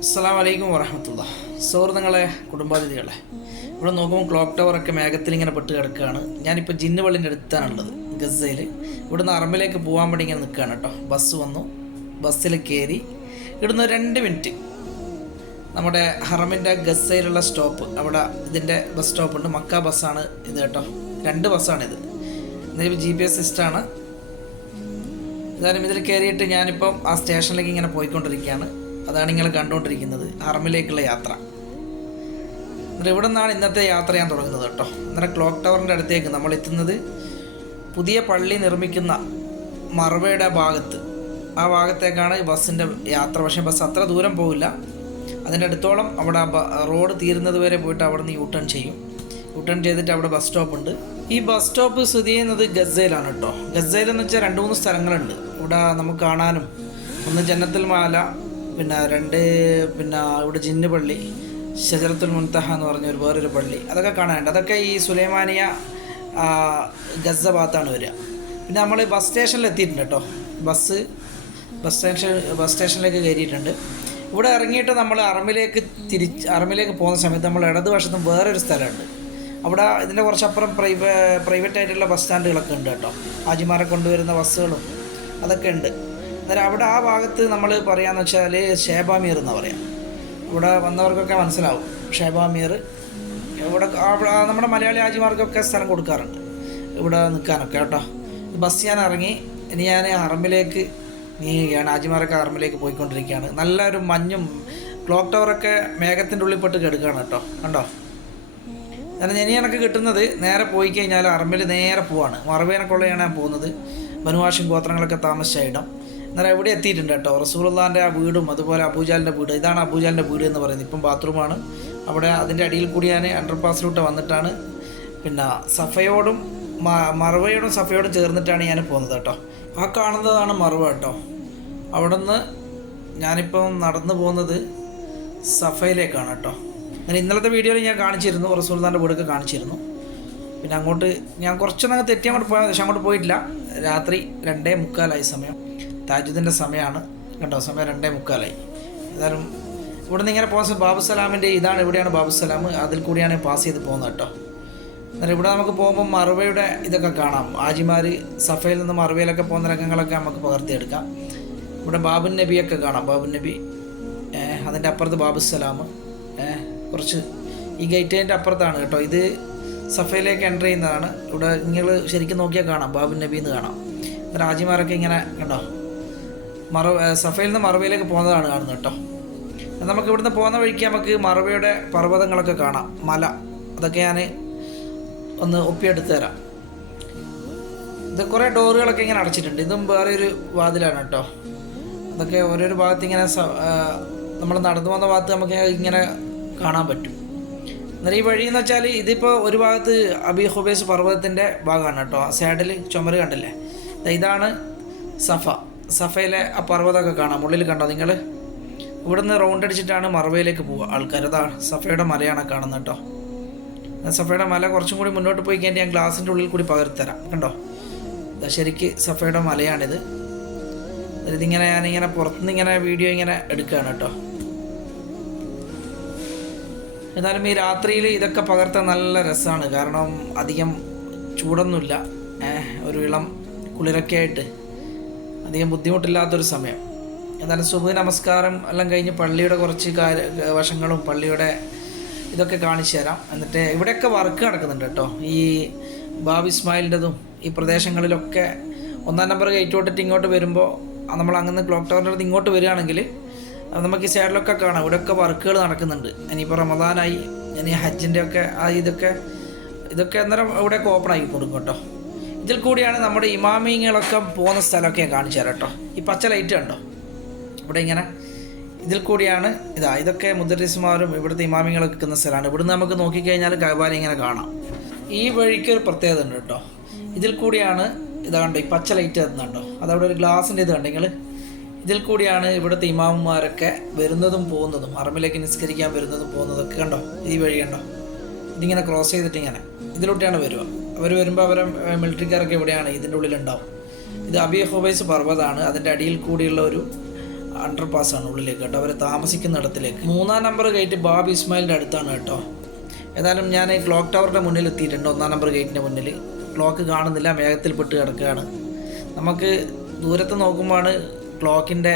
അസ്സാം വലൈക്കും വറഹമത്തുള്ള സുഹൃത്തുക്കളെ കുടുംബാതിഥികളെ ഇവിടെ നോക്കുമ്പോൾ ക്ലോക്ക് ടവറൊക്കെ മേഘത്തിൽ ഇങ്ങനെ പെട്ട് കിടക്കുകയാണ്. ഞാനിപ്പോൾ ജിന്ന് പള്ളിന്റെ അടുത്താണുള്ളത് ഗസയിൽ ഇവിടുന്ന് അറമ്പിലേക്ക് പോകാൻ വേണ്ടി ഇങ്ങനെ നിൽക്കുകയാണ് കേട്ടോ. ബസ് വന്നു. ബസ്സിൽ കയറി ഇവിടുന്ന് രണ്ട് മിനിറ്റ് നമ്മുടെ ഹറമിന്റെ ഗസയിലുള്ള സ്റ്റോപ്പ്. അവിടെ ഇതിന്റെ ബസ് സ്റ്റോപ്പ് ഉണ്ട് മക്ക ബസ്സാണ് ഇത് കേട്ടോ. രണ്ട് ബസ്സാണിത്. ഇതിപ്പോൾ ജി പി എസ് സിസ്റ്റാണ് ഏതായാലും ഇതിൽ കയറിയിട്ട് ഞാനിപ്പം ആ സ്റ്റേഷനിലേക്ക് ഇങ്ങനെ പോയിക്കൊണ്ടിരിക്കുകയാണ്. അതാണ് നിങ്ങൾ കണ്ടുകൊണ്ടിരിക്കുന്നത് ഹർമിലേക്കുള്ള യാത്ര. എന്നിട്ട് ഇവിടെ നിന്നാണ് ഇന്നത്തെ യാത്ര ഞാൻ തുടങ്ങുന്നത് കേട്ടോ? അന്നേരം ക്ലോക്ക് ടവറിന്റെ അടുത്തേക്ക് നമ്മൾ എത്തുന്നത് പുതിയ പള്ളി നിർമ്മിക്കുന്ന മറവയുടെ ഭാഗത്ത്. ആ ഭാഗത്തേക്കാണ് ഈ ബസ്സിന്റെ യാത്ര. പക്ഷേ ബസ് അത്ര ദൂരം പോവില്ല. അതിന്റെ അടുത്തോളം അവിടെ റോഡ് തീരുന്നത് വരെ പോയിട്ട് അവിടെ നിന്ന് യൂ ടേൺ ചെയ്യും. യൂ ടേൺ ചെയ്തിട്ട് അവിടെ ബസ് സ്റ്റോപ്പ് ഉണ്ട് ഈ ബസ് സ്റ്റോപ്പ് സ്ഥിതി ചെയ്യുന്നത് ഗസയിലാണ് കേട്ടോ. ഗസയിൽ എന്ന് വെച്ചാൽ രണ്ട് മൂന്ന് സ്ഥലങ്ങളുണ്ട്. ഇവിടെ നമുക്ക് കാണാനും ഒന്ന് ജന്നത്തിൽ മാല പിന്നെ രണ്ട് പിന്നെ ഇവിടെ ജിന്ന് പള്ളി ഷജറത്തുൽ മുൻതഹ എന്ന് പറഞ്ഞ ഒരു വേറൊരു പള്ളി. അതൊക്കെ കാണാനുണ്ട്. അതൊക്കെ ഈ സുലൈമാനിയ ഗസ ഭാഗത്താണ് വരിക. പിന്നെ നമ്മൾ ബസ് സ്റ്റേഷനിൽ എത്തിയിട്ടുണ്ട് കേട്ടോ. ബസ് ബസ് സ്റ്റേഷൻ ബസ് സ്റ്റേഷനിലേക്ക് കയറിയിട്ടുണ്ട്. ഇവിടെ ഇറങ്ങിയിട്ട് നമ്മൾ അറമിലേക്ക് തിരിച്ച് അറമിലേക്ക് പോകുന്ന സമയത്ത് നമ്മൾ ഇടതുവശത്തും വേറൊരു സ്ഥലമുണ്ട്. അവിടെ ഇതിന്റെ കുറച്ചപ്പുറം പ്രൈവ പ്രൈവറ്റ് ആയിട്ടുള്ള ബസ് സ്റ്റാൻഡുകളൊക്കെ ഉണ്ട് കേട്ടോ. ഹാജിമാരെ കൊണ്ടുവരുന്ന ബസ്സുകളും അതൊക്കെ ഉണ്ട്. അന്നേരം അവിടെ ആ ഭാഗത്ത് നമ്മൾ പറയാന്ന് വെച്ചാൽ ഷേബാമീർ എന്ന് പറയാം. ഇവിടെ വന്നവർക്കൊക്കെ മനസ്സിലാവും. ഷേബാമീർ ഇവിടെ നമ്മുടെ മലയാളി ആജിമാർക്കൊക്കെ സ്ഥലം കൊടുക്കാറുണ്ട്. ഇവിടെ നിൽക്കാനൊക്കെ കേട്ടോ. ബസ് ഞാൻ ഇറങ്ങി. ഇനി ഞാൻ അറമ്പിലേക്ക് നീങ്ങുകയാണ് ആജിമാരൊക്കെ അറമ്പിലേക്ക് പോയിക്കൊണ്ടിരിക്കുകയാണ്. നല്ലൊരു മഞ്ഞും ക്ലോക്ക് ടവറൊക്കെ മേഘത്തിന്റെ ഉള്ളിൽ പെട്ട് കിടക്കുകയാണ് കേട്ടോ. കണ്ടോ? കാരണം ഇനി എനിക്ക് കിട്ടുന്നത് നേരെ പോയി കഴിഞ്ഞാൽ അറമ്പിൽ നേരെ പോവാണ്. മറവേനക്കുള്ളയാണ് ഞാൻ പോകുന്നത്. ബനുവാശും ഗോത്രങ്ങളൊക്കെ താമസിച്ച ഇടം. എന്നാൽ എവിടെ എത്തിയിട്ടുണ്ട് കേട്ടോ. റസൂലുള്ളാന്റെ ആ വീടും അതുപോലെ അബൂജാലിന്റെ വീട്. ഇതാണ് അബൂജാലിന്റെ വീട് എന്ന് പറയുന്നത്. ഇപ്പം ബാത്റൂമാണ് അവിടെ അതിന്റെ അടിയിൽ കൂടി ഞാൻ അണ്ടർപാസിലൂട്ട് വന്നിട്ടാണ്. പിന്നെ സഫയോടും മറവയോടും സഫയോടും ചേർന്നിട്ടാണ് ഞാൻ പോകുന്നത് കേട്ടോ. ആ കാണുന്നതാണ് മറവ കേട്ടോ. അവിടെ നിന്ന് ഞാനിപ്പം നടന്നു പോകുന്നത് സഫയിലേക്കാണ് കേട്ടോ. അങ്ങനെ ഇന്നലത്തെ വീഡിയോയിൽ ഞാൻ കാണിച്ചിരുന്നു. റസൂൽദാന്റെ വീടൊക്കെ കാണിച്ചിരുന്നു. പിന്നെ അങ്ങോട്ട് ഞാൻ കുറച്ചൊന്നങ്ങ് തെറ്റി അങ്ങോട്ട് പോയാൽ പക്ഷെ അങ്ങോട്ട് പോയിട്ടില്ല. രാത്രി രണ്ടേ മുക്കാലായി സമയം. താജുദിന്റെ സമയമാണ് കണ്ടോ? സമയം രണ്ടേ മുക്കാലായി. ഏതായാലും ഇവിടെ നിന്ന് ഇങ്ങനെ പോകുന്ന ബാബുസലാമിന്റെ ഇതാണ്. ഇവിടെയാണ് ബാബുസലാം അതിൽ കൂടിയാണ് പാസ് ചെയ്ത് പോകുന്നത് കേട്ടോ. എന്നാൽ ഇവിടെ നമുക്ക് പോകുമ്പോൾ മറവയുടെ ഇതൊക്കെ കാണാം. ആജിമാർ സഫയിൽ നിന്ന് മറവയിലൊക്കെ പോകുന്ന രംഗങ്ങളൊക്കെ നമുക്ക് പകർത്തിയെടുക്കാം. ഇവിടെ ബാബുൻ നബിയൊക്കെ കാണാം. ബാബു നബി അതിന്റെ അപ്പുറത്ത് ബാബു സലാം. കുറച്ച് ഈ ഗേറ്റിന്റെ അപ്പുറത്താണ് കേട്ടോ. ഇത് സഫയിലേക്ക് എന്റർ ചെയ്യുന്നതാണ്. ഇവിടെ നിങ്ങൾ ശരിക്കും നോക്കിയാൽ കാണാം. ബാബു നബി എന്ന് കാണാം രാജിമാരൊക്കെ ഇങ്ങനെ കണ്ടോ? മറ സഫയിൽ നിന്ന് മറവയിലേക്ക് പോകുന്നതാണ് കാണുന്നത് കേട്ടോ. നമുക്ക് ഇവിടുന്ന് പോകുന്ന വഴിക്ക് നമുക്ക് മറവയുടെ പർവതങ്ങളൊക്കെ കാണാം. മല. അതൊക്കെ ഞാൻ ഒന്ന് ഒപ്പിയെടുത്ത് തരാം. ഇത് കുറേ ഡോറുകളൊക്കെ ഇങ്ങനെ അടച്ചിട്ടുണ്ട്. ഇതും വേറെ ഒരു വാതിലാണ് കേട്ടോ. അതൊക്കെ ഓരോരോ ഭാഗത്ത് ഇങ്ങനെ നമ്മൾ നടന്നു പോകുന്ന ഭാഗത്ത് നമുക്ക് ഇങ്ങനെ കാണാൻ പറ്റും. എന്നാൽ ഈ വഴി എന്ന് വെച്ചാൽ ഇതിപ്പോൾ ഒരു ഭാഗത്ത് അബി ഹുബേസ് പർവതത്തിന്റെ ഭാഗമാണ് കേട്ടോ. സൈഡിൽ ചുമര് കണ്ടില്ലേ? ഇതാണ് സഫ. സഫയിലെ ആ പർവതമൊക്കെ കാണാം. ഉള്ളിൽ കണ്ടോ നിങ്ങൾ ഇവിടുന്ന് റൗണ്ട് അടിച്ചിട്ടാണ് മറവയിലേക്ക് പോവുക. ആൾക്കാർ അതാണ് സഫയുടെ മലയാണ് കാണുന്നത് കേട്ടോ. സഫയുടെ മല കുറച്ചും കൂടി മുന്നോട്ട് പോയി കഴിഞ്ഞാൽ ഞാൻ ഗ്ലാസിന്റെ ഉള്ളിൽ കൂടി പകർത്തരാം. കണ്ടോ? ശരിക്ക് സഫയുടെ മലയാണിത്. ഇതിങ്ങനെ ഞാനിങ്ങനെ പുറത്തുനിന്ന് ഇങ്ങനെ വീഡിയോ ഇങ്ങനെ എടുക്കുകയാണ് കേട്ടോ. എന്നാലും ഈ രാത്രിയിൽ ഇതൊക്കെ പകർത്താൻ നല്ല രസമാണ്. കാരണം അധികം ചൂടൊന്നുമില്ല. ഒരു ഇളം കുളിരൊക്കെ ആയിട്ട് അധികം ബുദ്ധിമുട്ടില്ലാത്തൊരു സമയം. എന്നാലും സുബു നമസ്കാരം എല്ലാം കഴിഞ്ഞ് പള്ളിയുടെ കുറച്ച് കാര്യ വശങ്ങളും പള്ളിയുടെ ഇതൊക്കെ കാണിച്ചു തരാം. എന്നിട്ട് ഇവിടെയൊക്കെ വർക്ക് നടക്കുന്നുണ്ട് കേട്ടോ. ഈ ബാബ് ഇസ്മായിലിന്റെതും ഈ പ്രദേശങ്ങളിലൊക്കെ ഒന്നാം നമ്പർ ഗേറ്റ് തൊട്ടിട്ട് ഇങ്ങോട്ട് വരുമ്പോൾ നമ്മൾ അങ്ങനെ ക്ലോക്ക് ടവറിന്റെ അടുത്ത് ഇങ്ങോട്ട് വരികയാണെങ്കിൽ നമുക്ക് ഈ സൈഡിലൊക്കെ കാണാം. ഇവിടെയൊക്കെ വർക്കുകൾ നടക്കുന്നുണ്ട്. ഇനിയിപ്പോൾ റമദാനായി ഇനി ഹജ്ജിന്റെ ഒക്കെ ആ ഇതൊക്കെ ഇതൊക്കെ അന്നേരം ഇവിടെയൊക്കെ ഓപ്പൺ ആക്കി കൊടുക്കും കേട്ടോ. ഇതിൽ കൂടിയാണ് നമ്മുടെ ഇമാമിങ്ങളൊക്കെ പോകുന്ന സ്ഥലമൊക്കെ ഞാൻ കാണിച്ചു തരാം കേട്ടോ. ഈ പച്ച ലൈറ്റ് കണ്ടോ? ഇവിടെ ഇങ്ങനെ. ഇതിൽ കൂടിയാണ് ഇതാ ഇതൊക്കെ മുദ്രസ്മാരും ഇവിടുത്തെ ഇമാമിങ്ങളൊക്കെ നിൽക്കുന്ന സ്ഥലമാണ്. ഇവിടുന്ന് നമുക്ക് നോക്കിക്കഴിഞ്ഞാൽ കൈവാരി ഇങ്ങനെ കാണാം. ഈ വഴിക്ക് ഒരു പ്രത്യേകത ഉണ്ട് കേട്ടോ. ഇതിൽ കൂടിയാണ് ഇതാ കണ്ടോ ഈ പച്ച ലൈറ്റ് എത്തുന്നുണ്ടോ അതവിടെ ഒരു ഗ്ലാസിന്റെ ഇത് കണ്ടെങ്കിൽ ഇതിൽ കൂടിയാണ് ഇവിടുത്തെ ഇമാമുമാരൊക്കെ വരുന്നതും പോകുന്നതും അറമിലേക്ക് നിസ്കരിക്കാൻ വരുന്നതും പോകുന്നതൊക്കെ കണ്ടോ? ഈ വഴി കണ്ടോ? ഇതിങ്ങനെ ക്രോസ് ചെയ്തിട്ട് ഇങ്ങനെ. ഇതിലോട്ടാണ് വരിക. അവർ വരുമ്പോൾ അവരെ മിലിറ്ററിക്കാരൊക്കെ എവിടെയാണ് ഇതിന്റെ ഉള്ളിലുണ്ടാവും. ഇത് അബിയ ഹുബൈസ് പർവതമാണ് അതിന്റെ അടിയിൽ കൂടിയുള്ള ഒരു അണ്ടർ ആണ് ഉള്ളിലേക്ക് കേട്ടോ. താമസിക്കുന്ന ഇടത്തിലേക്ക്. മൂന്നാം നമ്പർ ഗേറ്റ് ബാബ് ഇസ്മായിലിന്റെ അടുത്താണ് കേട്ടോ. ഏതായാലും ഞാൻ ക്ലോക്ക് ടവറിന്റെ മുന്നിൽ എത്തിയിട്ടുണ്ട് ഒന്നാം നമ്പർ ഗേറ്റിന്റെ മുന്നിൽ. ക്ലോക്ക് കാണുന്നില്ല മേഘത്തിൽ പെട്ട് കിടക്കുകയാണ്. നമുക്ക് ദൂരത്ത് നോക്കുമ്പോഴാണ് ക്ലോക്കിന്റെ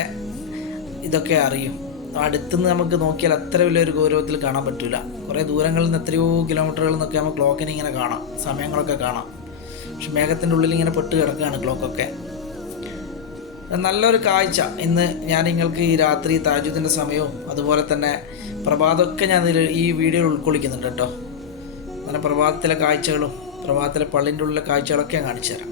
ഇതൊക്കെ അറിയും. അടുത്തുനിന്ന് നമുക്ക് നോക്കിയാൽ അത്ര വലിയൊരു ഗൗരവത്തിൽ കാണാൻ പറ്റില്ല കുറേ ദൂരങ്ങളിൽ നിന്ന് എത്രയോ കിലോമീറ്ററുകളിൽ നിന്നൊക്കെ നമുക്ക് ക്ലോക്കിനെ ഇങ്ങനെ കാണാം. സമയങ്ങളൊക്കെ കാണാം. പക്ഷെ മേഘത്തിന്റെ ഉള്ളിൽ ഇങ്ങനെ പെട്ട് കിടക്കുകയാണ് ക്ലോക്കൊക്കെ നല്ലൊരു കാഴ്ച. ഇന്ന് ഞാൻ നിങ്ങൾക്ക് ഈ രാത്രി താജുദിന്റെ സമയവും അതുപോലെ തന്നെ പ്രഭാതമൊക്കെ ഞാൻ ഈ വീഡിയോയിൽ ഉൾക്കൊള്ളിക്കുന്നുണ്ട് കേട്ടോ. അങ്ങനെ പ്രഭാതത്തിലെ കാഴ്ചകളും പ്രഭാതത്തിലെ പള്ളിന്റെ ഉള്ളിലെ കാഴ്ചകളൊക്കെ ഞാൻ കാണിച്ചു തരാം.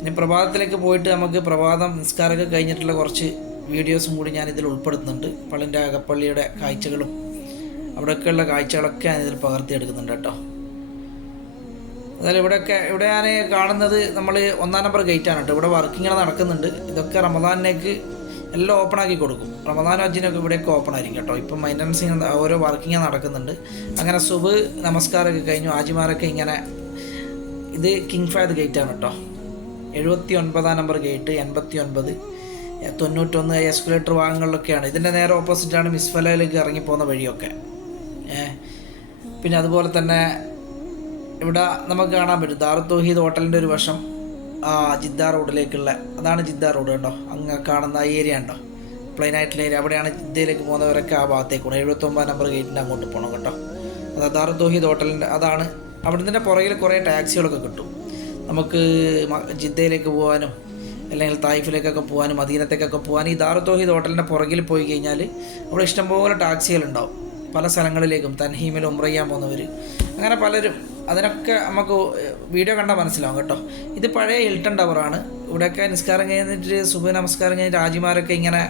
ഇനി പ്രഭാതത്തിലേക്ക് പോയിട്ട് നമുക്ക് പ്രഭാതം നിസ്കാരമൊക്കെ കഴിഞ്ഞിട്ടുള്ള കുറച്ച് വീഡിയോസും കൂടി ഞാൻ ഇതിൽ ഉൾപ്പെടുത്തുന്നുണ്ട്. പള്ളിന്റെ അകപ്പള്ളിയുടെ കാഴ്ചകളും അവിടെയൊക്കെയുള്ള കാഴ്ചകളൊക്കെ ഞാൻ ഇതിൽ പകർത്തിയെടുക്കുന്നുണ്ട് കേട്ടോ. അതായത് ഇവിടെയൊക്കെ ഇവിടെ ഞാൻ കാണുന്നത് നമ്മൾ ഒന്നാം നമ്പർ ഗേറ്റാണ് കേട്ടോ. ഇവിടെ വർക്കിങ്ങൾ നടക്കുന്നുണ്ട്. ഇതൊക്കെ റമദാനിലേക്ക് എല്ലാം ഓപ്പൺ ആക്കി കൊടുക്കും. റമദാൻ ഹജ്ജിനൊക്കെ ഇവിടെയൊക്കെ ഓപ്പൺ ആയിരിക്കും കേട്ടോ. ഇപ്പം മൈന്റനൻസിങ് ഓരോ വർക്കിങ് നടക്കുന്നുണ്ട്. അങ്ങനെ സുബ് നമസ്കാരമൊക്കെ കഴിഞ്ഞു. ആജിമാരൊക്കെ ഇങ്ങനെ ഇത് കിങ് ഫാദ് ഗേറ്റാണ് കേട്ടോ. എഴുപത്തി ഒൻപതാം നമ്പർ ഗേറ്റ് എൺപത്തി ഒൻപത് തൊണ്ണൂറ്റൊന്ന് എസ്കുലേറ്റർ ഭാഗങ്ങളിലൊക്കെയാണ്. ഇതിന്റെ നേരെ ഓപ്പോസിറ്റാണ് മിസ്ഫലയിലേക്ക് ഇറങ്ങിപ്പോകുന്ന വഴിയൊക്കെ. പിന്നെ അതുപോലെ തന്നെ ഇവിടെ നമുക്ക് കാണാൻ പറ്റും. ദാറു തൗഹീദ് ഹോട്ടലിന്റെ ഒരു വശം ആ ജിദ്ദ റോഡിലേക്കുള്ള അതാണ് ജിദ്ദ റോഡ് കണ്ടോ? അങ്ങ് കാണുന്ന ആ ഏരിയ ഉണ്ടോ പ്ലെയിൻ ആയിട്ടുള്ള ഏരിയ. അവിടെയാണ് ജിദ്ദയിലേക്ക് പോകുന്നവരൊക്കെ ആ ഭാഗത്തേക്ക് എഴുപത്തൊമ്പത് നമ്പർ ഗേറ്റിന്റെ അങ്ങോട്ട് പോകണം കേട്ടോ. അത് ദാറു തൗഹീദ് ഹോട്ടലിന്റെ അതാണ് അവിടുത്തെ പുറകിൽ കുറേ ടാക്സികളൊക്കെ കിട്ടും. നമുക്ക് ജിദ്ദയിലേക്ക് പോകാനും അല്ലെങ്കിൽ തായിഫിലേക്കൊക്കെ പോകാനും മദീനത്തേക്കൊക്കെ പോകാനും ഈ ദാറു ഹോട്ടലിന്റെ പുറകിൽ പോയി കഴിഞ്ഞാൽ അവിടെ ഇഷ്ടംപോലെ ടാക്സികളുണ്ടാവും പല സ്ഥലങ്ങളിലേക്കും തൻഹീമിൽ ഉമ്രയ്യാൻ പോകുന്നവർ അങ്ങനെ പലരും അതിനൊക്കെ നമുക്ക് വീഡിയോ കണ്ടാൽ മനസ്സിലാവും കേട്ടോ. ഇത് പഴയ ഹിൽട്ടൺ ടവറാണ് ഇവിടെയൊക്കെ നിസ്കാരം കഴിഞ്ഞിട്ട് സുബ നമസ്കാരം കഴിഞ്ഞിട്ട് രാജിമാരൊക്കെ ഇങ്ങനെ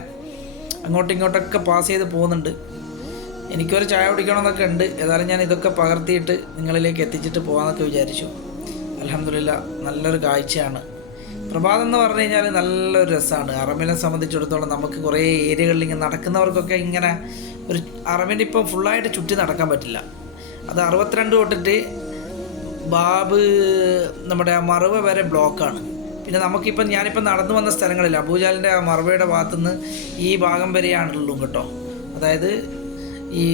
അങ്ങോട്ടും ഇങ്ങോട്ടൊക്കെ പാസ് ചെയ്ത് പോകുന്നുണ്ട്. എനിക്കൊരു ചായ കുടിക്കണമെന്നൊക്കെ ഉണ്ട്. ഏതായാലും ഞാൻ ഇതൊക്കെ പകർത്തിയിട്ട് നിങ്ങളിലേക്ക് എത്തിച്ചിട്ട് പോകാമെന്നൊക്കെ വിചാരിച്ചു. അലഹമില്ല നല്ലൊരു കാഴ്ചയാണ്. പ്രഭാതം എന്ന് പറഞ്ഞു കഴിഞ്ഞാൽ നല്ലൊരു രസമാണ് അറബിനെ സംബന്ധിച്ചിടത്തോളം നമുക്ക് കുറേ ഏരിയകളിൽ ഇങ്ങനെ നടക്കുന്നവർക്കൊക്കെ ഇങ്ങനെ ഒരു അറബിന്റെ ഇപ്പം ഫുള്ളായിട്ട് ചുറ്റി നടക്കാൻ പറ്റില്ല. അത് അറുപത്തിരണ്ട് തൊട്ടിട്ട് ബാബ് നമ്മുടെ ആ മറവ വരെ ബ്ലോക്കാണ് പിന്നെ നമുക്കിപ്പം ഞാനിപ്പം നടന്നു വന്ന സ്ഥലങ്ങളിൽ അബൂജാലിന്റെ ആ മറവയുടെ ഭാഗത്തുനിന്ന് ഈ ഭാഗം വരെയാണുള്ളൂ കേട്ടോ. അതായത് ഈ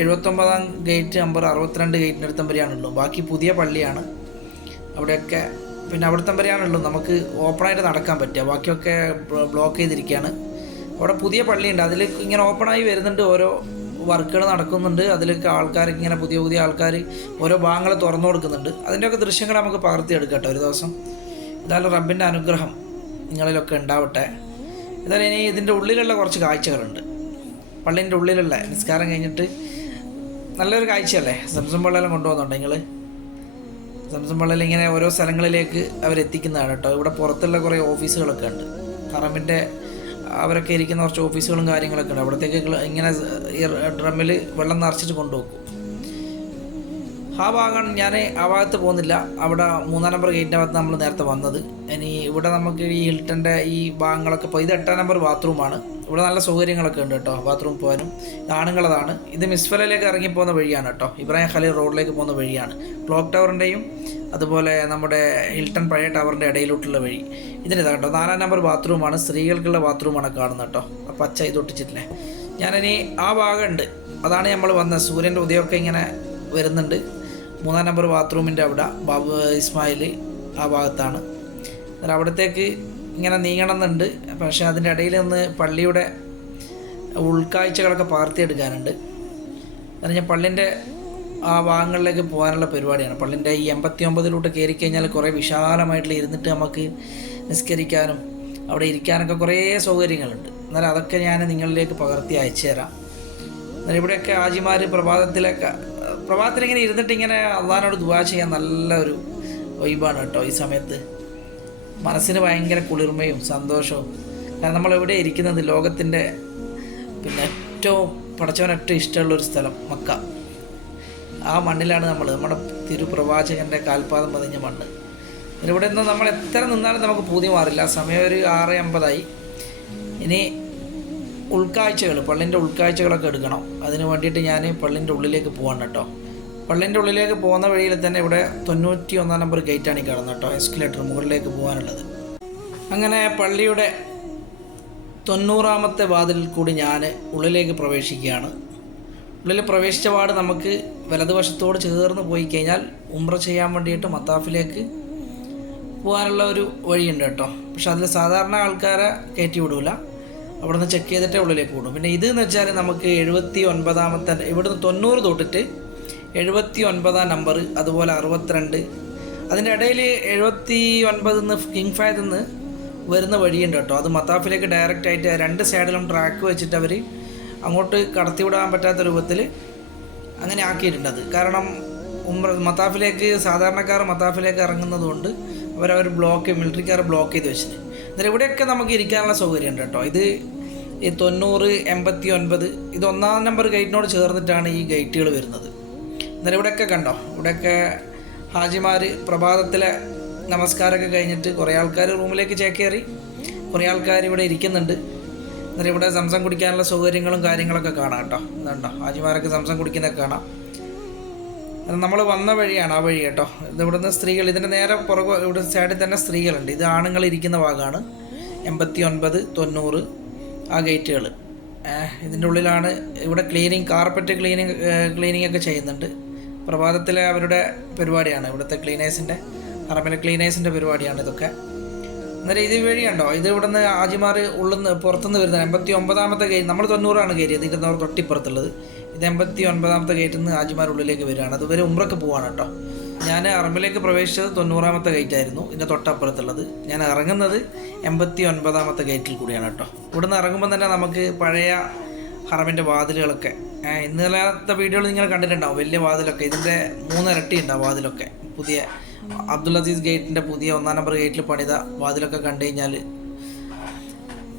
എഴുപത്തൊമ്പതാം ഗേറ്റ് നമ്പർ അറുപത്തിരണ്ട് ഗേറ്റിനടുത്തം വരെയാണുള്ളൂ ബാക്കി പുതിയ പള്ളിയാണ്. അവിടെയൊക്കെ പിന്നെ അവിടുത്തെ വരെയാണല്ലോ നമുക്ക് ഓപ്പണായിട്ട് നടക്കാൻ പറ്റുക. ബാക്കിയൊക്കെ ബ്ലോക്ക് ചെയ്തിരിക്കുകയാണ് അവിടെ പുതിയ പള്ളിയുണ്ട്. അതിൽ ഇങ്ങനെ ഓപ്പണായി വരുന്നുണ്ട് ഓരോ വർക്കുകൾ നടക്കുന്നുണ്ട്. അതിലൊക്കെ ആൾക്കാർക്ക് ഇങ്ങനെ പുതിയ പുതിയ ആൾക്കാർ ഓരോ ഭാഗങ്ങൾ തുറന്നു കൊടുക്കുന്നുണ്ട്. അതിന്റെയൊക്കെ ദൃശ്യങ്ങൾ നമുക്ക് പകർത്തിയെടുക്കാം കേട്ടോ ഒരു ദിവസം. എന്തായാലും റബ്ബിന്റെ അനുഗ്രഹം നിങ്ങളിലൊക്കെ ഉണ്ടാവട്ടെ. എന്തായാലും ഇനി ഇതിന്റെ ഉള്ളിലുള്ള കുറച്ച് കാഴ്ചകളുണ്ട്. പള്ളീന്റെ ഉള്ളിലുള്ള നിസ്കാരം കഴിഞ്ഞിട്ട് നല്ലൊരു കാഴ്ചയല്ലേ? സംസം വെള്ളം കൊണ്ടുപോകുന്നുണ്ട് നിങ്ങൾ സംസം വള്ളൽ ഇങ്ങനെ ഓരോ സ്ഥലങ്ങളിലേക്ക് അവരെത്തിക്കുന്നതാണ് കേട്ടോ. ഇവിടെ പുറത്തുള്ള കുറേ ഓഫീസുകളൊക്കെ ഉണ്ട്. ഹറമിന്റെ അവരൊക്കെ ഇരിക്കുന്ന കുറച്ച് ഓഫീസുകളും കാര്യങ്ങളൊക്കെ ഉണ്ട്. അവിടത്തേക്ക് ഇങ്ങനെ ഡ്രമ്മിൽ വെള്ളം നിറച്ചിട്ട് കൊണ്ടുപോകും ആ ഭാഗമാണ് ഞാൻ ആ ഭാഗത്ത് പോകുന്നില്ല. അവിടെ മൂന്നാം നമ്പർ ഗേറ്റിന്റെ ഭാഗത്ത് നമ്മൾ നേരത്തെ വന്നത്. ഇനി ഇവിടെ നമുക്ക് ഈ ഹിൽട്ടന്റെ ഈ ഭാഗങ്ങളൊക്കെ ഇപ്പോൾ ഇത് എട്ടാം നമ്പർ ബാത്റൂമാണ് ഇവിടെ നല്ല സൗകര്യങ്ങളൊക്കെ ഉണ്ട് കേട്ടോ ബാത്റൂം പോകാനും. ആണുങ്ങളതാണ്. ഇത് മിസ്ഫലയിലേക്ക് ഇറങ്ങിപ്പോകുന്ന വഴിയാണ് കേട്ടോ. ഇബ്രാഹിം ഖലീൽ റോഡിലേക്ക് പോകുന്ന വഴിയാണ്. ക്ലോക്ക് ടവറിന്റെയും അതുപോലെ നമ്മുടെ ഹിൽട്ടൺ പഴയ ടവറിന്റെ ഇടയിലോട്ടുള്ള വഴി. ഇതിനിതാ കേട്ടോ നാലാം നമ്പർ ബാത്റൂമാണ് സ്ത്രീകൾക്കുള്ള ബാത്റൂമാണ് കാണുന്നത് കേട്ടോ. ആ പച്ച ഇത് ഒട്ടിച്ചിട്ടില്ലേ? ഞാനിനി ആ ഭാഗമുണ്ട് അതാണ് നമ്മൾ വന്നത്. സൂര്യന്റെ ഉദയമൊക്കെ ഇങ്ങനെ വരുന്നുണ്ട്. മൂന്നാം നമ്പർ ബാത്റൂമിന്റെ അവിടെ ബാബു ഇസ്മായിൽ ആ ഭാഗത്താണ്. അന്നേരം അവിടത്തേക്ക് ഇങ്ങനെ നീങ്ങണം എന്നുണ്ട് പക്ഷേ അതിന്റെ ഇടയിൽ നിന്ന് പള്ളിയുടെ ഉൾക്കാഴ്ചകളൊക്കെ പകർത്തിയെടുക്കാനുണ്ട് അന്നേരം ഞാൻ പള്ളിന്റെ ആ ഭാഗങ്ങളിലേക്ക് പോകാനുള്ള പരിപാടിയാണ്. പള്ളിന്റെ ഈ എൺപത്തി ഒമ്പതിലോട്ട് കയറി കഴിഞ്ഞാൽ കുറേ വിശാലമായിട്ടുള്ള ഇരുന്നിട്ട് നമുക്ക് നിസ്കരിക്കാനും അവിടെ ഇരിക്കാനൊക്കെ കുറേ സൗകര്യങ്ങളുണ്ട്. എന്നാൽ അതൊക്കെ ഞാൻ നിങ്ങളിലേക്ക് പകർത്തി അയച്ചു തരാം എന്നാൽ ഇവിടെയൊക്കെ ആജിമാർ പ്രഭാതത്തിലൊക്കെ പ്രഭാതത്തിൽ ഇങ്ങനെ ഇരുന്നിട്ട് ഇങ്ങനെ അള്ളഹാനോട് ദുവാ ചെയ്യാൻ നല്ലൊരു വൈബാണ് കേട്ടോ ഈ സമയത്ത്. മനസ്സിന് ഭയങ്കര കുളിർമയും സന്തോഷവും. കാരണം നമ്മൾ എവിടെ ഇരിക്കുന്നത്? ലോകത്തിന്റെ പിന്നെ ഏറ്റവും പടച്ചവൻ ഏറ്റവും ഇഷ്ടമുള്ള ഒരു സ്ഥലം മക്ക. ആ മണ്ണിലാണ് നമ്മൾ. നമ്മുടെ തിരുപ്രവാചകന്റെ കാൽപാദം പതിഞ്ഞ മണ്ണ്. ഇവിടെ നിന്ന് നമ്മൾ എത്ര നിന്നാലും നമുക്ക് പൂതി മാറില്ല. സമയം ഒരു ആറ് അമ്പതായി. ഇനി ഉൾക്കാഴ്ചകൾ പള്ളിന്റെ ഉൾക്കാഴ്ചകളൊക്കെ എടുക്കണം. അതിന് വേണ്ടിയിട്ട് ഞാൻ പള്ളിന്റെ ഉള്ളിലേക്ക് പോവാണ് കേട്ടോ. പള്ളിന്റെ ഉള്ളിലേക്ക് പോകുന്ന വഴിയിൽ തന്നെ ഇവിടെ തൊണ്ണൂറ്റി ഒന്നാം നമ്പർ ഗേറ്റാണ് ഈ കാണുന്നത് കേട്ടോ. എസ്കലേറ്റർ മുകളിലേക്ക് പോകാനുള്ളത്. അങ്ങനെ പള്ളിയുടെ തൊണ്ണൂറാമത്തെ വാതിലിൽ കൂടി ഞാൻ ഉള്ളിലേക്ക് പ്രവേശിക്കുകയാണ്. ഉള്ളിൽ പ്രവേശിച്ച പാട് നമുക്ക് വലതുവശത്തോട് ചേർന്ന് പോയി കഴിഞ്ഞാൽ ഉമ്ര ചെയ്യാൻ വേണ്ടിയിട്ട് മത്താഫിലേക്ക് പോകാനുള്ള ഒരു വഴിയുണ്ട് കേട്ടോ. പക്ഷെ അതിൽ സാധാരണ ആൾക്കാരെ കയറ്റി വിടൂല. അവിടെ നിന്ന് ചെക്ക് ചെയ്തിട്ടേ ഉള്ളിലേക്ക് വിടും പിന്നെ ഇത് എന്ന് വെച്ചാൽ നമുക്ക് എഴുപത്തി ഒൻപതാമത്തെ ഇവിടുന്ന് തൊണ്ണൂറ് തൊട്ടിട്ട് എഴുപത്തി ഒൻപതാം നമ്പർ അതുപോലെ അറുപത്തിരണ്ട്. അതിന്റെ ഇടയിൽ എഴുപത്തി ഒൻപതിൽ നിന്ന് കിങ് ഫായതിൽ നിന്ന് വരുന്ന വഴിയുണ്ട് കേട്ടോ. അത് മത്താഫിലേക്ക് ഡയറക്റ്റ് ആയിട്ട് രണ്ട് സൈഡിലും ട്രാക്ക് വെച്ചിട്ട് അവർ അങ്ങോട്ട് കടത്തിവിടാൻ പറ്റാത്ത രൂപത്തിൽ അങ്ങനെ ആക്കിയിട്ടുണ്ട് അത്. കാരണം ഉമ്ര മത്താഫിലേക്ക് സാധാരണക്കാർ മത്താഫിലേക്ക് ഇറങ്ങുന്നത് അവരവർ ബ്ലോക്ക് മിലിറ്ററിക്കാർ ബ്ലോക്ക് ചെയ്ത് വെച്ചിട്ട് എന്നാൽ ഇവിടെയൊക്കെ നമുക്ക് ഇരിക്കാനുള്ള സൗകര്യമുണ്ട് കേട്ടോ. ഇത് ഈ തൊണ്ണൂറ് എൺപത്തി ഒൻപത് ഇത് ഒന്നാം നമ്പർ ഗേറ്റിനോട് ചേർന്നിട്ടാണ് ഈ ഗേറ്റുകൾ വരുന്നത്. എന്നാൽ ഇവിടെയൊക്കെ കണ്ടോ? ഇവിടെയൊക്കെ ഹാജിമാർ പ്രഭാതത്തിലെ നമസ്കാരമൊക്കെ കഴിഞ്ഞിട്ട് കുറേ ആൾക്കാർ റൂമിലേക്ക് ചേക്കേറി. കുറേ ആൾക്കാർ ഇവിടെ ഇരിക്കുന്നുണ്ട്. എന്നിട്ട് ഇവിടെ സംസം കുടിക്കാനുള്ള സൗകര്യങ്ങളും കാര്യങ്ങളൊക്കെ കാണാം കേട്ടോ. ഇതുണ്ടോ ഹാജിമാരൊക്കെ സംസം കുടിക്കുന്നതൊക്കെ കാണാം. നമ്മൾ വന്ന വഴിയാണ് ആ വഴി കേട്ടോ. ഇവിടുന്ന് സ്ത്രീകൾ ഇതിന്റെ നേരെ പുറകു ഇവിടെ സൈഡിൽ തന്നെ സ്ത്രീകളുണ്ട്. ഇത് ആണുങ്ങൾ ഇരിക്കുന്ന ഭാഗമാണ്. എൺപത്തി ഒൻപത് തൊണ്ണൂറ് ആ ഗേറ്റുകൾ ഇതിന്റെ ഉള്ളിലാണ് ഇവിടെ ക്ലീനിങ് കാർപ്പറ്റ് ക്ലീനിങ് ക്ലീനിങ് ഒക്കെ ചെയ്യുന്നുണ്ട്. പ്രഭാതത്തിലെ അവരുടെ പരിപാടിയാണ് ഇവിടുത്തെ ക്ലീനേഴ്സിന്റെ അറബിലെ ക്ലീനേഴ്സിന്റെ പരിപാടിയാണ് ഇതൊക്കെ. അന്നേരം ഇത് വഴിയുണ്ടോ ഇത് ഇവിടുന്ന് ആജിമാർ ഉള്ളുന്ന് പുറത്തുനിന്ന് വരുന്ന എൺപത്തി ഒമ്പതാമത്തെ കയറി നമ്മൾ തൊണ്ണൂറാണ് കയറിയത്. ഇരുന്നൂറ് തൊട്ടിപ്പുറത്തുള്ളത്. ഇത് എൺപത്തി ഒൻപതാമത്തെ ഗേറ്റിൽ നിന്ന് ഹാജിമാർ ഉള്ളിലേക്ക് വരികയാണ്. അതുവരെ ഉമ്രക്ക് പോവാണ് കേട്ടോ. ഞാൻ അറമ്പിലേക്ക് പ്രവേശിച്ചത് തൊണ്ണൂറാമത്തെ ഗേറ്റ് ആയിരുന്നു. ഇതിന്റെ തൊട്ടപ്പുറത്തുള്ളത്. ഞാൻ ഇറങ്ങുന്നത് എൺപത്തി ഒൻപതാമത്തെ ഗേറ്റിൽ കൂടിയാണ് കേട്ടോ. ഇവിടുന്ന് ഇറങ്ങുമ്പോൾ തന്നെ നമുക്ക് പഴയ ഹറമിന്റെ വാതിലുകളൊക്കെ ഇന്നലത്തെ വീഡിയോകൾ നിങ്ങൾ കണ്ടിട്ടുണ്ടാവും. വലിയ വാതിലൊക്കെ ഇതിന്റെ മൂന്നിരട്ടി ഉണ്ടാവും വാതിലൊക്കെ. പുതിയ അബ്ദുൽ അസീസ് ഗേറ്റിന്റെ പുതിയ ഒന്നാം നമ്പർ ഗേറ്റിൽ പണിത വാതിലൊക്കെ കണ്ടു കഴിഞ്ഞാൽ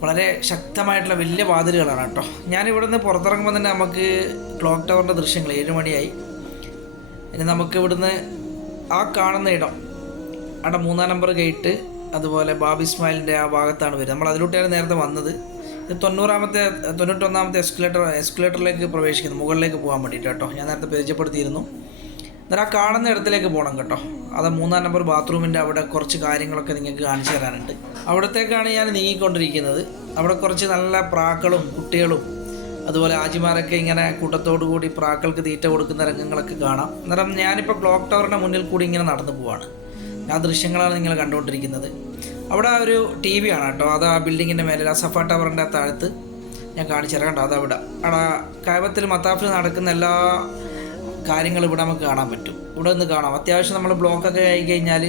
വളരെ ശക്തമായിട്ടുള്ള വലിയ വാതിലുകളാണ് കേട്ടോ. നിന്ന് പുറത്തിറങ്ങുമ്പോൾ തന്നെ നമുക്ക് ക്ലോക്ക് ടവറിന്റെ ദൃശ്യങ്ങൾ ഏഴ് മണിയായി. ഇനി നമുക്ക് ഇവിടുന്ന് ആ കാണുന്ന ഇടം അവിടെ മൂന്നാം നമ്പർ ഗേറ്റ് അതുപോലെ ബാബി ഇസ്മായിലിന്റെ ആ ഭാഗത്താണ് വരുന്നത് നമ്മൾ അതിലോട്ടാണ് നേരത്തെ വന്നത്. ഇത് തൊണ്ണൂറാമത്തെ തൊണ്ണൂറ്റൊന്നാമത്തെ എസ്കുലേറ്റർ എസ്കുലേറ്ററിലേക്ക് പ്രവേശിക്കുന്നു. മുകളിലേക്ക് പോകാൻ വേണ്ടിയിട്ട് കേട്ടോ. ഞാൻ നേരത്തെ പരിചയപ്പെടുത്തിയിരുന്നു. എന്നാൽ ആ കാണുന്ന ഇടത്തിലേക്ക് പോകണം കേട്ടോ. അത് മൂന്നാം നമ്പർ ബാത്റൂമിന്റെ അവിടെ കുറച്ച് കാര്യങ്ങളൊക്കെ നിങ്ങൾക്ക് കാണിച്ചു തരാനുണ്ട്. അവിടത്തേക്കാണ് ഞാൻ നീങ്ങിക്കൊണ്ടിരിക്കുന്നത്. അവിടെ കുറച്ച് നല്ല പ്രാക്കളും കുട്ടികളും അതുപോലെ ആജിമാരൊക്കെ ഇങ്ങനെ കൂട്ടത്തോടു കൂടി പ്രാക്കൾക്ക് തീറ്റ കൊടുക്കുന്ന രംഗങ്ങളൊക്കെ കാണാം. അന്നേരം ഞാനിപ്പോൾ ക്ലോക്ക് ടവറിന്റെ മുന്നിൽ കൂടി ഇങ്ങനെ നടന്നു പോവാണ്. ആ ദൃശ്യങ്ങളാണ് നിങ്ങൾ കണ്ടുകൊണ്ടിരിക്കുന്നത്. അവിടെ ഒരു ടി വി ആണ് കേട്ടോ. അത് ആ ബിൽഡിങ്ങിന്റെ മേലെ ആ സഫ ടവറിന്റെ താഴത്ത് ഞാൻ കാണിച്ചു തരാം കേട്ടോ. അതവിടെ. അവിടെ കായബത്തിൽ മത്താഫിൽ നടക്കുന്ന എല്ലാ കാര്യങ്ങളും ഇവിടെ നമുക്ക് കാണാൻ പറ്റും. ഇവിടെ നിന്ന് കാണാം. അത്യാവശ്യം നമ്മൾ ബ്ലോക്കൊക്കെ ആയി കഴിഞ്ഞാൽ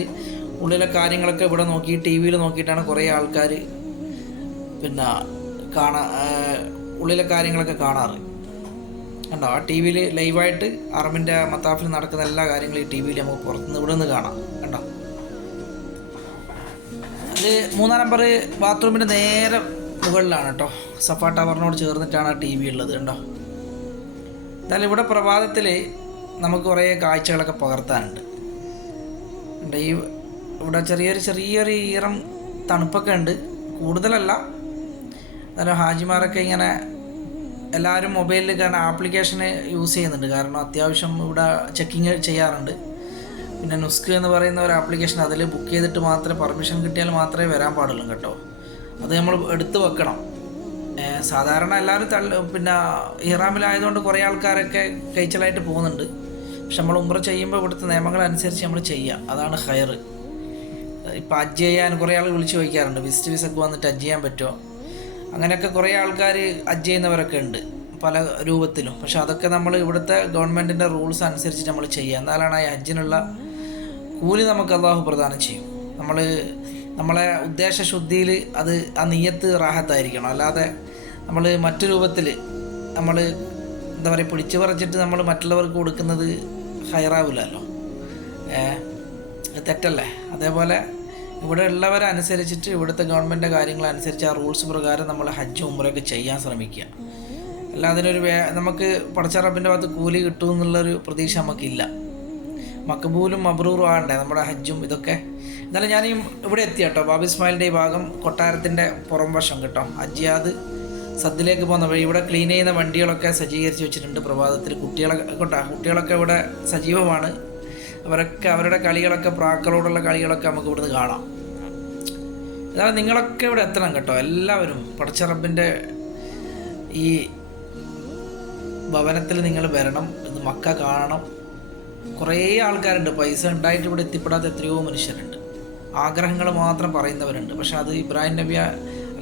ഉള്ളിലെ കാര്യങ്ങളൊക്കെ ഇവിടെ നോക്കി ടി വിയിൽ നോക്കിയിട്ടാണ് കുറേ ആൾക്കാർ പിന്നെ കാണാ ഉള്ളിലെ കാര്യങ്ങളൊക്കെ കാണാറ്. കണ്ടോ? ആ ടി വിയിൽ ലൈവായിട്ട് അറബിന്റെ മത്താഫിൽ നടക്കുന്ന എല്ലാ കാര്യങ്ങളും ഈ ടി വിയിൽ നമുക്ക് പുറത്തുനിന്ന് ഇവിടെ നിന്ന് കാണാം. കണ്ടോ? അത് മൂന്നാം നമ്പർ ബാത്റൂമിന്റെ നേരെ മുകളിലാണ് കേട്ടോ. സഫ ടവറിനോട് ചേർന്നിട്ടാണ് ആ ടി വി ഉള്ളത്. കണ്ടോ? എന്തായാലും ഇവിടെ പ്രഭാതത്തിൽ നമുക്ക് കുറേ കാഴ്ചകളൊക്കെ പകർത്താനുണ്ട്. ഈ ഇവിടെ ചെറിയൊരു ചെറിയൊരു ഈറം തണുപ്പൊക്കെ ഉണ്ട്. കൂടുതലല്ല. എന്നാലും ഹാജിമാരൊക്കെ ഇങ്ങനെ എല്ലാവരും മൊബൈലിൽ കാരണം ആപ്ലിക്കേഷൻ യൂസ് ചെയ്യുന്നുണ്ട്. കാരണം അത്യാവശ്യം ഇവിടെ ചെക്കിങ് ചെയ്യാറുണ്ട്. പിന്നെ നുസ്ക് എന്ന് പറയുന്ന ഒരു ആപ്ലിക്കേഷൻ അതിൽ ബുക്ക് ചെയ്തിട്ട് മാത്രമേ പെർമിഷൻ കിട്ടിയാൽ മാത്രമേ വരാൻ പാടുള്ളൂ കേട്ടോ. അത് നമ്മൾ എടുത്തു വെക്കണം. സാധാരണ എല്ലാവരും തള്ളി പിന്നെ ഇഹ്റാമിലായതുകൊണ്ട് കുറേ ആൾക്കാരൊക്കെ കഴിച്ചലായിട്ട് പോകുന്നുണ്ട്. പക്ഷെ നമ്മൾ ഉമ്ര ചെയ്യുമ്പോൾ ഇവിടുത്തെ നിയമങ്ങൾ അനുസരിച്ച് നമ്മൾ ചെയ്യുക. അതാണ് ഹയർ ഇപ്പം ഹജ്ജ് ചെയ്യാൻ കുറേ ആൾ വിളിച്ചു ചോദിക്കാറുണ്ട്. വിസിറ്റ് വിസക്ക് വന്നിട്ട് അജ് ചെയ്യാൻ പറ്റുമോ? അങ്ങനെയൊക്കെ കുറേ ആൾക്കാർ അജ് ചെയ്യുന്നവരൊക്കെ ഉണ്ട് പല രൂപത്തിലും. പക്ഷെ അതൊക്കെ നമ്മൾ ഇവിടുത്തെ ഗവൺമെന്റിന്റെ റൂൾസ് അനുസരിച്ച് നമ്മൾ ചെയ്യുക. എന്നാലാണ് ഈ അജ്ജിനുള്ള കൂലി നമുക്ക് അള്ളാഹു പ്രദാനം ചെയ്യും. നമ്മൾ നമ്മളെ ഉദ്ദേശശുദ്ധിയിൽ അത് ആ നീയത്ത് റാഹത്തായിരിക്കണം. അല്ലാതെ നമ്മൾ മറ്റു രൂപത്തിൽ നമ്മൾ എന്താ പറയുക പിടിച്ചു പറിച്ചിട്ട് നമ്മൾ മറ്റുള്ളവർക്ക് കൊടുക്കുന്നത് ഹയറാവില്ലല്ലോ തെറ്റല്ലേ? അതേപോലെ ഇവിടെ ഉള്ളവരനുസരിച്ചിട്ട് ഇവിടുത്തെ ഗവൺമെന്റ് കാര്യങ്ങൾ അനുസരിച്ച് ആ റൂൾസ് പ്രകാരം നമ്മൾ ഹജ്ജ് ഉമ്രയൊക്കെ ചെയ്യാൻ ശ്രമിക്കുക. അല്ല അതിനൊരു വേ നമുക്ക് പടച്ചറബിന്റെ ഭാഗത്ത് കൂലി കിട്ടും എന്നുള്ളൊരു പ്രതീക്ഷ നമുക്കില്ല. മക്കബൂലും മബ്രൂറും ആകണ്ടേ നമ്മുടെ ഹജ്ജും ഇതൊക്കെ? എന്നാലും ഞാൻ ഇവിടെ എത്തി കേട്ടോ ബാബി ഇസ്മായിലിന്റെ ഈ ഭാഗം കൊട്ടാരത്തിന്റെ പുറം വശം കേട്ടോ. അജിയാദ് സദ്യയിലേക്ക് പോകുന്ന വഴി ഇവിടെ ക്ലീൻ ചെയ്യുന്ന വണ്ടികളൊക്കെ സജ്ജീകരിച്ച് വെച്ചിട്ടുണ്ട് പ്രഭാതത്തിൽ. കുട്ടികളൊക്കെ കൊണ്ടാ കുട്ടികളൊക്കെ ഇവിടെ സജീവമാണ്. അവരൊക്കെ അവരുടെ കളികളൊക്കെ പ്രാക്കളോടുള്ള കളികളൊക്കെ നമുക്ക് ഇവിടുന്ന് കാണാം. എന്നാൽ നിങ്ങളൊക്കെ ഇവിടെ എത്തണം കേട്ടോ. എല്ലാവരും. പടച്ചറബിന്റെ ഈ ഭവനത്തിൽ നിങ്ങൾ വരണം. ഇത് മക്ക കാണണം. കുറേ ആൾക്കാരുണ്ട്. പൈസ ഉണ്ടായിട്ട് ഇവിടെ എത്തിപ്പെടാത്ത എത്രയോ മനുഷ്യരുണ്ട്. ആഗ്രഹങ്ങൾ മാത്രം പറയുന്നവരുണ്ട്. പക്ഷെ അത് ഇബ്രാഹിം നബി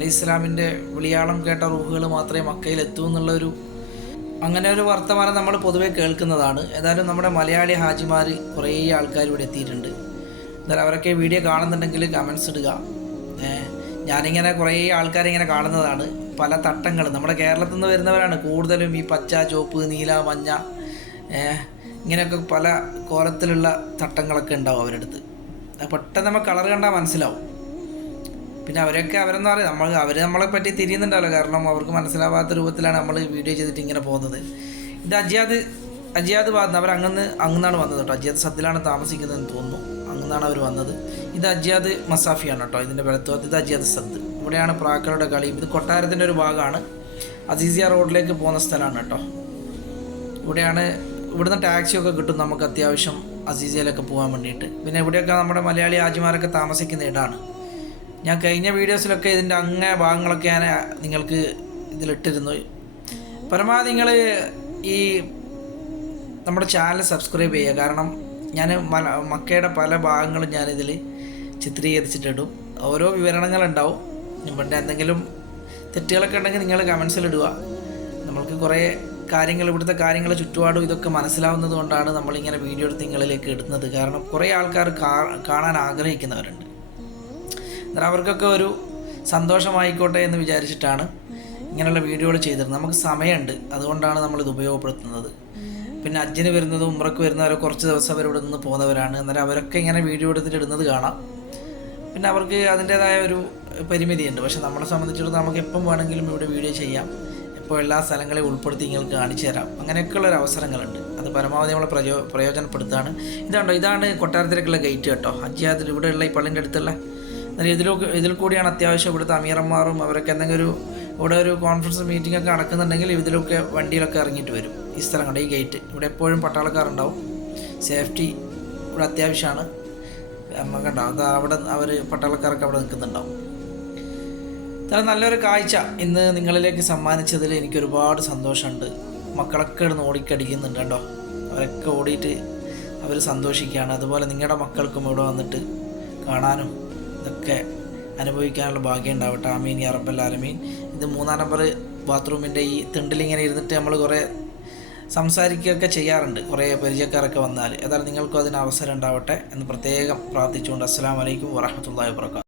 അലി ഇസ്ലാമിന്റെ വിളിയാളം കേട്ട റൂഹുകൾ മാത്രമേ മക്കയിൽ എത്തൂ എന്നുള്ളൊരു അങ്ങനെ ഒരു വർത്തമാനം നമ്മൾ പൊതുവേ കേൾക്കുന്നതാണ്. ഏതായാലും നമ്മുടെ മലയാളി ഹാജിമാർ കുറേ ആൾക്കാർ ഇവിടെ എത്തിയിട്ടുണ്ട്. എന്തായാലും അവരൊക്കെ വീഡിയോ കാണുന്നുണ്ടെങ്കിൽ കമൻസ് ഇടുക. ഞാനിങ്ങനെ കുറേ ആൾക്കാരിങ്ങനെ കാണുന്നതാണ്. പല തട്ടങ്ങൾ. നമ്മുടെ കേരളത്തിൽ നിന്ന് വരുന്നവരാണ് കൂടുതലും ഈ പച്ച ചുവപ്പ് നീല മഞ്ഞ ഇങ്ങനെയൊക്കെ പല കോലത്തിലുള്ള തട്ടങ്ങളൊക്കെ ഉണ്ടാവും അവരുടെ അടുത്ത്. പെട്ടെന്ന് നമ്മൾ കളർ കണ്ടാൽ മനസ്സിലാവും. പിന്നെ അവരൊക്കെ അവരെന്ന് പറയും നമ്മൾ അവർ നമ്മളെ പറ്റി തിരിയുന്നുണ്ടല്ലോ. കാരണം അവർക്ക് മനസ്സിലാവാത്ത രൂപത്തിലാണ് നമ്മൾ വീഡിയോ ചെയ്തിട്ട് ഇങ്ങനെ പോകുന്നത്. ഇത് അജിയാദ് അജിയാദ് ഭാഗത്ത് അവർ അങ്ങന്ന് അങ്ങനാണ് വന്നത് കേട്ടോ. അജിയാദ് സത്തിലാണ് താമസിക്കുന്നതെന്ന് തോന്നുന്നു. അങ്ങനാണ് അവർ വന്നത്. ഇത് അജിയാദ് മസാഫിയാണ് കേട്ടോ. ഇതിന്റെ വലത്തുവത്ത് ഇത് അജിയാദ് സദ്. ഇവിടെയാണ് പ്രാക്കളുടെ കളി. ഇത് കൊട്ടാരത്തിന്റെ ഒരു ഭാഗമാണ്. അസീസിയ റോഡിലേക്ക് പോകുന്ന സ്ഥലമാണ് കേട്ടോ. ഇവിടെയാണ് ഇവിടുന്ന് ടാക്സിയൊക്കെ കിട്ടും നമുക്ക് അത്യാവശ്യം അസീസിയയിലൊക്കെ പോകാൻ വേണ്ടിയിട്ട്. പിന്നെ ഇവിടെയൊക്കെ നമ്മുടെ മലയാളി ആജിമാരൊക്കെ താമസിക്കുന്ന ഇടാണ്. ഞാൻ കഴിഞ്ഞ വീഡിയോസിലൊക്കെ ഇതിന്റെ അങ്ങേ ഭാഗങ്ങളൊക്കെ ഞാൻ നിങ്ങൾക്ക് ഇതിലിട്ടിരുന്നു. പരമാവധി നിങ്ങൾ ഈ നമ്മുടെ ചാനൽ സബ്സ്ക്രൈബ് ചെയ്യുക. കാരണം ഞാൻ മല മക്കയുടെ പല ഭാഗങ്ങളും ഞാനിതിൽ ചിത്രീകരിച്ചിട്ടിടും. ഓരോ വിവരണങ്ങളുണ്ടാവും. ഇവിടെ എന്തെങ്കിലും തെറ്റുകളൊക്കെ ഉണ്ടെങ്കിൽ നിങ്ങൾ കമൻസിലിടുക നമ്മൾക്ക് കുറേ കാര്യങ്ങൾ ഇവിടുത്തെ കാര്യങ്ങൾ ചുറ്റുപാടും ഇതൊക്കെ മനസ്സിലാവുന്നത് കൊണ്ടാണ് നമ്മളിങ്ങനെ വീഡിയോ എടുത്ത് നിങ്ങളിലേക്ക് ഇടുന്നത്. കാരണം കുറേ ആൾക്കാർ കാണാൻ ആഗ്രഹിക്കുന്നവരുണ്ട്. എന്നാൽ അവർക്കൊക്കെ ഒരു സന്തോഷമായിക്കോട്ടെ എന്ന് വിചാരിച്ചിട്ടാണ് ഇങ്ങനെയുള്ള വീഡിയോകൾ ചെയ്തിരുന്നത്. നമുക്ക് സമയമുണ്ട്. അതുകൊണ്ടാണ് നമ്മളിത് ഉപയോഗപ്പെടുത്തുന്നത്. പിന്നെ അജ്ജിന് വരുന്നതും ഉമ്രക്ക് വരുന്നവരെ കുറച്ച് ദിവസം അവർ ഇവിടെ നിന്ന് പോകുന്നവരാണ്. അന്നേരം അവരൊക്കെ ഇങ്ങനെ വീഡിയോ എടുത്തിട്ട് ഇടുന്നത് കാണാം. പിന്നെ അവർക്ക് അതിന്റേതായ ഒരു പരിമിതിയുണ്ട്. പക്ഷെ നമ്മളെ സംബന്ധിച്ചിടത്തോളം നമുക്ക് എപ്പം വേണമെങ്കിലും ഇവിടെ വീഡിയോ ചെയ്യാം. ഇപ്പോൾ എല്ലാ സ്ഥലങ്ങളെയും ഉൾപ്പെടുത്തി നിങ്ങൾക്ക് കാണിച്ചു തരാം. അങ്ങനെയൊക്കെയുള്ള ഒരു അവസരങ്ങളുണ്ട്. അത് പരമാവധി നമ്മൾ പ്രയോ പ്രയോജനപ്പെടുത്താണ് ഇതാണ്ടോ ഇതാണ് കൊട്ടാരത്തിലേക്കുള്ള ഗേറ്റ് കേട്ടോ. അജ്യാതിൽ ഇവിടെയുള്ള ഈ പള്ളിന്റെ അടുത്തുള്ള എന്നാൽ ഇതിലൊക്കെ ഇതിൽ കൂടിയാണ് അത്യാവശ്യം ഇവിടുത്തെ അമീറന്മാരും അവരൊക്കെ എന്തെങ്കിലും ഒരു ഇവിടെ ഒരു കോൺഫറൻസ് മീറ്റിംഗ് ഒക്കെ നടക്കുന്നുണ്ടെങ്കിൽ ഇതിലൊക്കെ വണ്ടിയിലൊക്കെ ഇറങ്ങിയിട്ട് വരും. ഈ സ്ഥലം ഈ ഗേറ്റ് ഇവിടെ എപ്പോഴും പട്ടാളക്കാരുണ്ടാവും. സേഫ്റ്റി ഇവിടെ അത്യാവശ്യമാണ്. നമുക്ക് ഉണ്ടാവും അത് അവിടെ അവർ പട്ടാളക്കാരൊക്കെ അവിടെ നിൽക്കുന്നുണ്ടാവും. അത്ര നല്ലൊരു കാഴ്ച ഇന്ന് നിങ്ങളിലേക്ക് സമ്മാനിച്ചതിൽ എനിക്ക് ഒരുപാട് സന്തോഷമുണ്ട്. മക്കളൊക്കെ ഇടുന്ന് ഓടിക്കടിക്കുന്നുണ്ട് കേട്ടോ അവരൊക്കെ ഓടിയിട്ട് അവർ സന്തോഷിക്കുകയാണ്. അതുപോലെ നിങ്ങളുടെ മക്കൾക്കും ഇവിടെ വന്നിട്ട് കാണാനും ഇതൊക്കെ അനുഭവിക്കാനുള്ള ഭാഗ്യം ഉണ്ടാവട്ടെ. ആമീൻ യാ ഇത് മൂന്നാം നമ്പർ ബാത്റൂമിന്റെ ഈ തിണ്ടിലിങ്ങനെ ഇരുന്നിട്ട് നമ്മൾ കുറേ സംസാരിക്കുകയൊക്കെ ചെയ്യാറുണ്ട്. കുറേ പരിചയക്കാരൊക്കെ വന്നാൽ. ഏതായാലും നിങ്ങൾക്കും അതിന് അവസരം ഉണ്ടാവട്ടെ എന്ന് പ്രത്യേകം പ്രാർത്ഥിച്ചുകൊണ്ട് അസ്സാം വലൈക്കും വാഹമത്തല്ലാ വാബർക്കാത്തു